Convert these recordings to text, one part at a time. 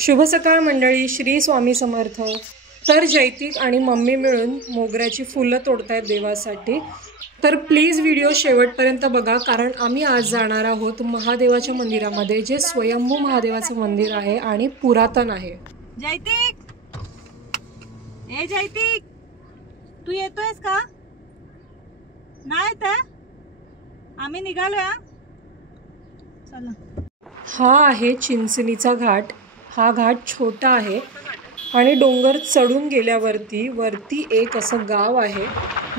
शुभ सकाळ मंडळी, श्री स्वामी समर्थ। तर जैतिक आणि मम्मी मिळून मोगऱ्याची फुलं तोडतायत देवासाठी। तर प्लीज व्हिडिओ शेवटपर्यंत बघा, कारण आम्ही आज जाणार आहोत महादेवाच्या मंदिरामध्ये, जे स्वयंभू महादेवाचं मंदिर आहे आणि पुरातन आहे। जैतिक, ए जैतिक, तू येतोयस का? नाही तर आम्ही निघालोय। चला। हा आहे चिंचणीचा घाट। हा घाट छोटा आहे आणि डोंगर चढून गेल्यावरती वरती एक असं गाव आहे,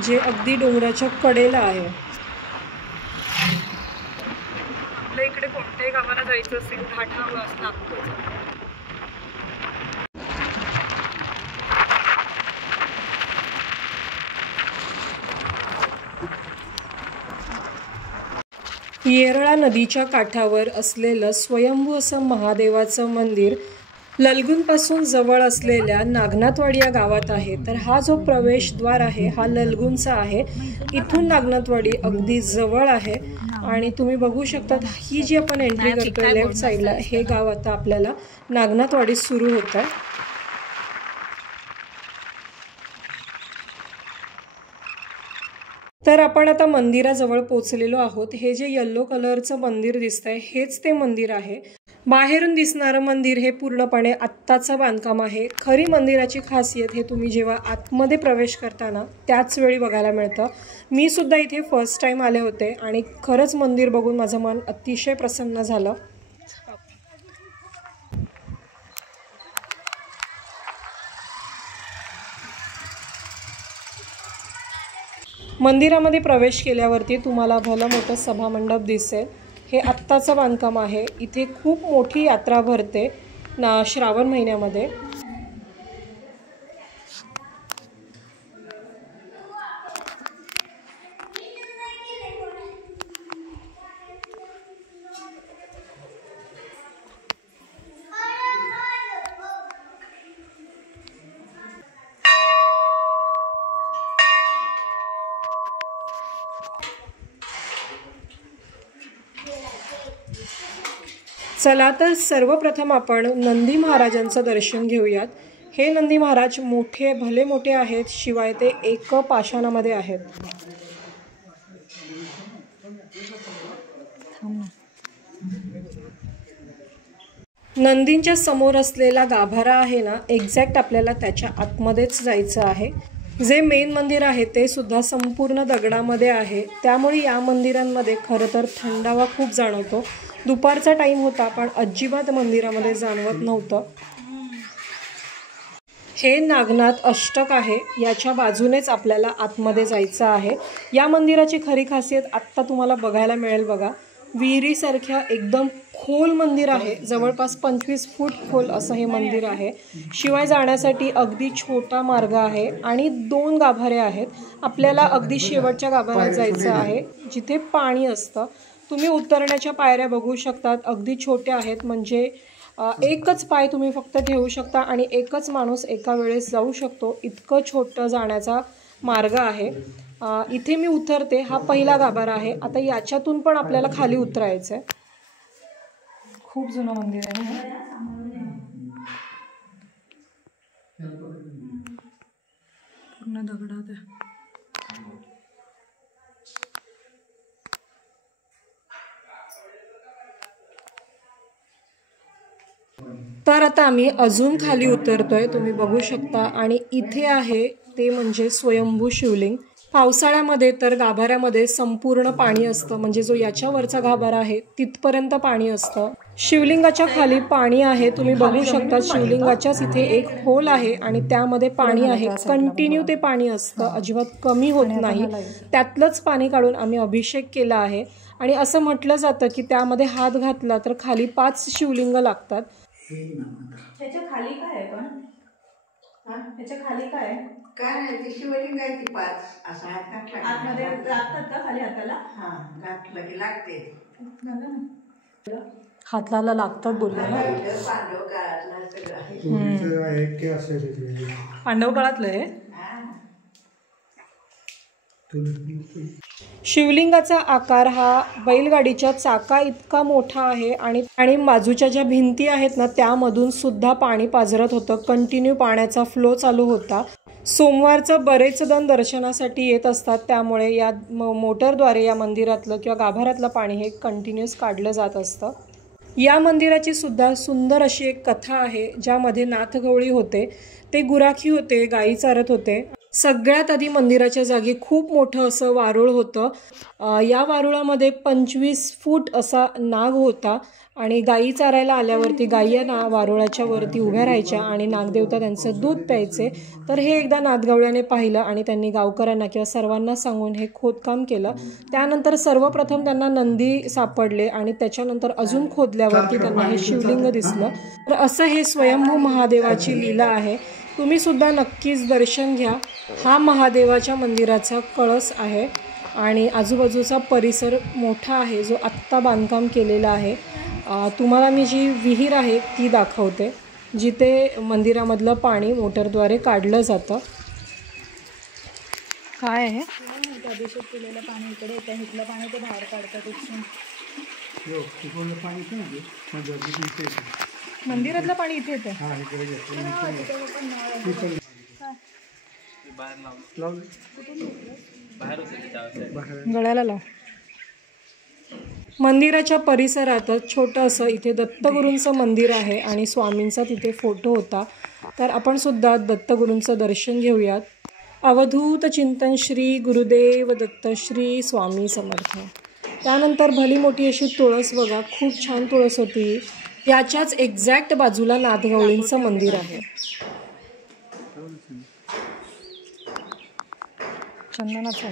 जे अगदी डोंगराच्या कडेला आहे। आपल्या इकडे कोणत्याही गावाला जायचं असेल घाटावर लागतो। येरळा नदीच्या काठावर असलेलं स्वयंभू असं महादेवाचं मंदिर ललगुणपासून जवळ असलेल्या नागनाथवाडी या गावात आहे। तर हा जो प्रवेशद्वार आहे हा ललगुणचा आहे। इथून नागनाथवाडी अगदी जवळ आहे आणि तुम्ही बघू शकता ही जी आपण एंट्री करतोय लेफ्ट साईडला, हे गाव आता आपल्याला नागनाथवाडी सुरू होत आहे। तर आपण आता मंदिराजवळ पोहोचलेलो आहोत। हे जे येलो कलरचं मंदिर दिसतंय हेच ते मंदिर आहे। बाहेरून दिसणारं मंदिर हे पूर्णपणे आत्ताचं बांधकाम आहे। खरी मंदिराची खासियत हे तुम्ही जेव्हा आतमध्ये प्रवेश करताना त्याच वेळी बघायला मिळतं। मी सुद्धा इथे फर्स्ट टाइम आले होते आणि खरंच मंदिर बघून माझं मन अतिशय प्रसन्न झालं। मंदिरामध्ये प्रवेश केल्यावरती तुम्हाला भलं मोठं सभामंडप दिसेल। हे आत्ताचं बांधकाम आहे। इथे खूप मोठी यात्रा भरते श्रावण महिन्यामध्ये। चला तर सर्वप्रथम आपण नंदी महाराजांचं दर्शन घेऊयात। हे नंदी महाराज मोठे भले मोठे आहेत, शिवाय ते एक पाषाणामध्ये आहेत। नंदींच्या समोर असलेला गाभारा आहे ना, एक्झॅक्ट आपल्याला त्याच्या आतमध्येच जायचं आहे। जे मेन मंदिर आहे ते सुद्धा संपूर्ण दगडामध्ये आहे, त्यामुळे या मंदिरांमध्ये खरं तर थंडावा खूप जाणवतो। दुपारचा टाइम होता पण अजिबात मंदिरामध्ये जाणवत नव्हतं। हे नागनाथ अष्टक आहे, याच्या बाजूनेच आपल्याला आतमध्ये जायचं आहे। या मंदिराची खरी खासियत आत्ता तुम्हाला बघायला मिळेल बघा। विहिरीसारख्या एकदम खोल मंदिर आहे, जवळपास 25 फूट खोल असं हे मंदिर आहे। शिवाय जाण्यासाठी अगदी छोटा मार्ग आहे आणि 2 गाभारे आहेत। आपल्याला अगदी शेवटच्या गाभाऱ्यात जायचं आहे, जिथे पाणी असतं। तुम्ही उतरण्याच्या पायऱ्या बघू शकतात, अगदी छोट्या आहेत, म्हणजे एकच पाय तुम्ही फक्त ठेवू शकता आणि एकच माणूस एका वेळेस जाऊ शकतो। इतकं छोटं जाण्याचा मार्ग आहे। इथे मी उतरते, हा पहिला गाभारा आहे। आता याच्यातून पण आपल्याला खाली उतरायचं आहे। खूप जुनं मंदिर आहे, पूर्ण दगडात आहे। तर आता आम्ही अजून खाली उतरतोय, तुम्ही बघू शकता। आणि इथे आहे ते म्हणजे स्वयंभू शिवलिंग। पावसाळ्यामध्ये तर गाभाऱ्यामध्ये संपूर्ण पाणी असतं, म्हणजे जो याच्यावरचा गाभारा आहे तिथपर्यंत पाणी असतं। शिवलिंगाच्या खाली पाणी आहे, तुम्ही बघू शकता। शिवलिंगाच्याच इथे एक होल आहे आणि त्यामध्ये पाणी आहे, कंटिन्यू ते पाणी असतं, अजिबात कमी होत नाही। त्यातलंच पाणी काढून आम्ही अभिषेक केला आहे आणि असं म्हटलं जातं की त्यामध्ये हात घातला तर खाली 5 शिवलिंग लागतात। त्याच्या खाली काय आहे पण? त्याच्या खाली काय आहे? काय आहे ती शिवलिंग आहे ती 5 असा हात घातला आतमध्ये लागतात का खाली हाताला? हा, घातलं की लागते। हाताला लागतात बोलले ना। पांडव काळातलं सगळं पांडव काळातलं आहे। शिवलिंगाचा आकार हा बैलगाडीच्या चाका इतका मोठा आहे आणि बाजूच्या ज्या भिंती आहेत ना त्यामधून सुद्धा पाणी पाझरत होतं. कंटिन्यू पाण्याचा फ्लो चालू होता. सोमवारचं बरेच जण दर्शनासाठी येत असतात, त्यामुळे या मोटरद्वारे या मंदिरातलं किंवा गाभाऱ्यातलं पाणी हे कंटिन्यूस काढलं जात असतं. या मंदिराची सुद्धा सुंदर अशी एक कथा आहे, ज्यामध्ये नाथगवळी होते. ते गुराखी होते, गायी चारत होते. सगळ्यात आधी मंदिराच्या जागी खूप मोठं असं वारुळ होतं. या वारुळामध्ये 25 फूट असा नाग होता आणि गायी चारायला आल्यावरती गायी या वारुळाच्या वरती उभ्या राहायच्या आणि नागदेवता त्यांचं दूध प्यायचे. तर हे एकदा नाथगवळ्याने पाहिलं आणि त्यांनी गावकऱ्यांना किंवा सर्वांना सांगून हे खोदकाम केलं. त्यानंतर सर्वप्रथम त्यांना नंदी सापडले आणि त्याच्यानंतर अजून खोदल्यावरती त्यांना हे शिवलिंग दिसलं. तर असं हे स्वयंभू महादेवाची लीला आहे. तुम्ही सुद्धा नक्कीच दर्शन घ्या. हा महादेवाच्या मंदिराचा कळस आहे आणि आजूबाजूचा परिसर मोठा आहे, जो आत्ता बांधकाम केलेला आहे. तुम्हाला मी जी विहीर आहे ती दाखवते, जिथे मंदिरामधलं पाणी मोटरद्वारे काढलं जातं. काय आहे अभिषेक केलेलं पाणी इकडे येतं, इथलं पाणी ते बाहेर काढतात इथून. मंदिरातलं पाणी इथे येतं. गळ्याला लाव. मंदिराच्या परिसरातच छोटं असं इथे दत्तगुरूंचं मंदिर आहे आणि स्वामींचा तिथे फोटो होता. तर आपण सुद्धा दत्तगुरूंचं दर्शन घेऊयात. अवधूत चिंतन श्री गुरुदेव दत्त श्री स्वामी समर्थ. त्यानंतर भली मोठी अशी तुळस बघा, खूप छान तुळस होती. याच्याच एक्झॅक्ट बाजूला नाथगवळींचं मंदिर आहे. चंदनाचं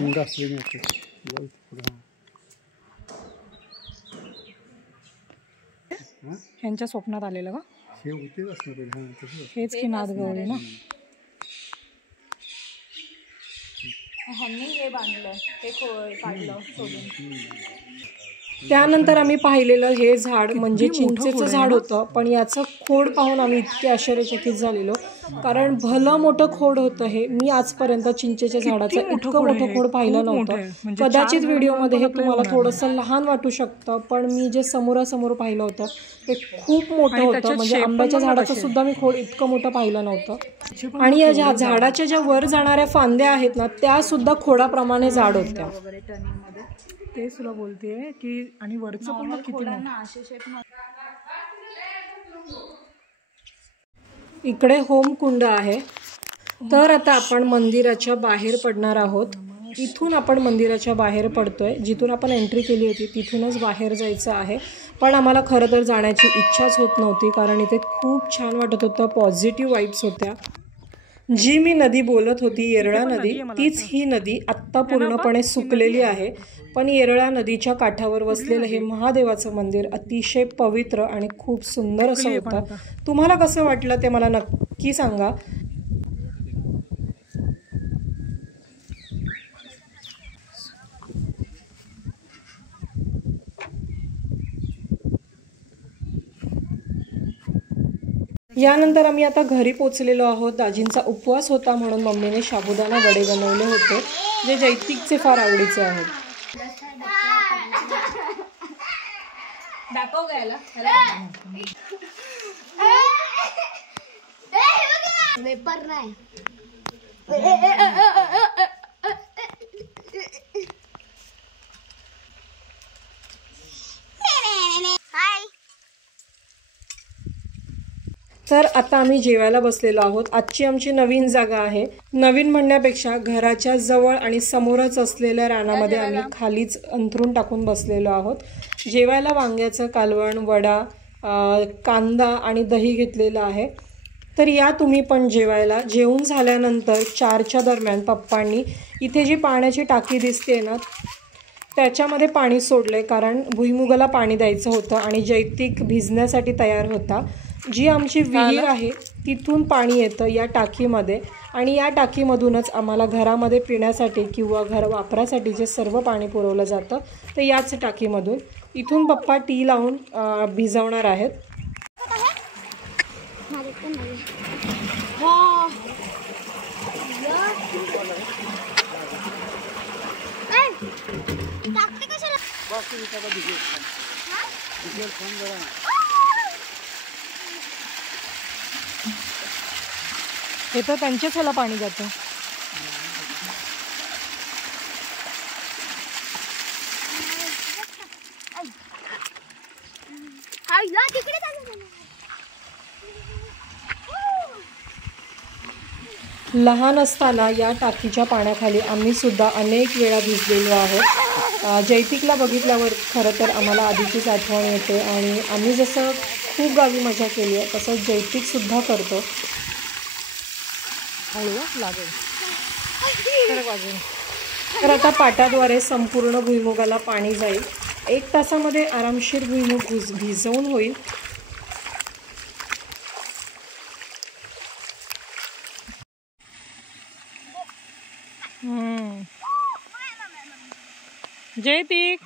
ह्यांच्या स्वप्नात आलेलं का हेच की नाथगवळी ना. ह्यांनी हे बांधलं, हे काढलं सोडून. त्यानंतर आम्ही पाहिलेलं हे झाड म्हणजे चिंचेचं झाड होतं, पण याचं खोड पाहून आम्ही इतके आश्चर्यचकित झालेलो, कारण भलं मोठं खोड होतं हे. मी आजपर्यंत चिंचेच्या झाडाचं इतकं मोठं खोड पाहिलं नव्हतं. कदाचित व्हिडिओमध्ये हे तुम्हाला थोडंसं लहान वाटू शकतं, पण मी जे समोरासमोर पाहिलं होतं ते खूप मोठं होतं. म्हणजे आंब्याच्या झाडाचं सुद्धा मी खोड इतकं मोठं पाहिलं नव्हतं. आणि या झाडाच्या ज्या वर जाणाऱ्या फांद्या आहेत ना, त्या सुद्धा खोडाप्रमाणे जाड होत्या. वगैरे टर्निंगमध्ये ते तुला बोलतेय की. आणि वरचं पण किती असे शेप. इकडे होम कुंड आहे. तर आता आपण मंदिराच्या बाहेर पडणार आहोत. इथून आपण मंदिराच्या बाहेर पडतोय. जिथून आपण एंट्री केली होती तिथूनच बाहेर जायचं आहे, पण आम्हाला खरं तर जाण्याची इच्छाच होत नव्हती, कारण इथे खूप छान वाटत होतं. पॉझिटिव्ह वाईब्स होत्या. जी मी नदी बोलत होती, येरळा नदी, तीच ही नदी आत्ता पूर्णपणे सुकलेली आहे. पण येरळा नदीच्या काठावर वसलेलं हे महादेवाचं मंदिर अतिशय पवित्र आणि खूप सुंदर असं होतं. तुम्हाला कसं वाटलं ते मला नक्की सांगा. यानंतर आम्ही आता घरी पोचलेलो आहोत. दाजींचा उपवास होता म्हणून मम्मीने साबुदाणा वडे बनवले होते, जे जैतिकचे फार आवडीचे आहेत. दाखव गायला पेपर नाही. तर आता आम्ही जेवायला बसलेलो आहोत. आजची आमची नवीन जागा आहे. नवीन म्हणण्यापेक्षा घराच्या जवळ आणि समोरच असलेल्या रानामध्ये आम्ही खालीच अंथरूण टाकून बसलेलो आहोत. जेवायला वांग्याचं कालवण, वडा, कांदा आणि दही घेतलेलं आहे. तर या तुम्ही पण जेवायला. जेवून झाल्यानंतर 4च्या दरम्यान पप्पांनी इथे जी पाण्याची टाकी दिसते ना त्याच्यामध्ये पाणी सोडले, कारण भुईमुगाला पाणी द्यायचं होतं आणि जैतिक भिजण्यासाठी तयार होता. जी आमची विहीर आहे तिथून पाणी येतं या टाकीमध्ये आणि या टाकीमधूनच आम्हाला घरामध्ये पिण्यासाठी किंवा घर वापरासाठी जे सर्व पाणी पुरवलं जातं ते याच टाकीमधून. इथून पप्पा टी लावून भिजवणार आहेत. हे तर त्यांच्याच ह्याला पाणी जातं. लहान असताना या टाकीच्या पाण्याखाली आम्ही सुद्धा अनेक वेळा भिजलेलो आहोत. जैतिकला बघितल्यावर खरं तर आम्हाला आधीचीच आठवण येते आणि आम्ही जसं खूप गावी मजा केली आहे तसं जैतिकसुद्धा करतो. तर आता पाटाद्वारे संपूर्ण भुईमुगाला पाणी जाईल. 1 तासामध्ये आरामशीर भुईमुग भिजवून होईल. जैतिक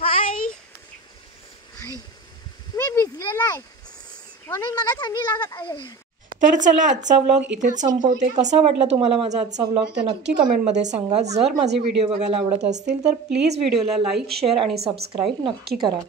हाय मी भिजलेला आहे म्हणून मला थंडी लागत आहे. तर चला आजचा व्लॉग इथेच संपवते. कसा वाटला तुम्हाला माझा आजचा व्लॉग ते नक्की कमेंटमध्ये सांगा. जर माझे व्हिडिओ बघायला आवडत असतील तर प्लीज व्हिडिओला लाईक शेअर आणि सबस्क्राईब नक्की करा.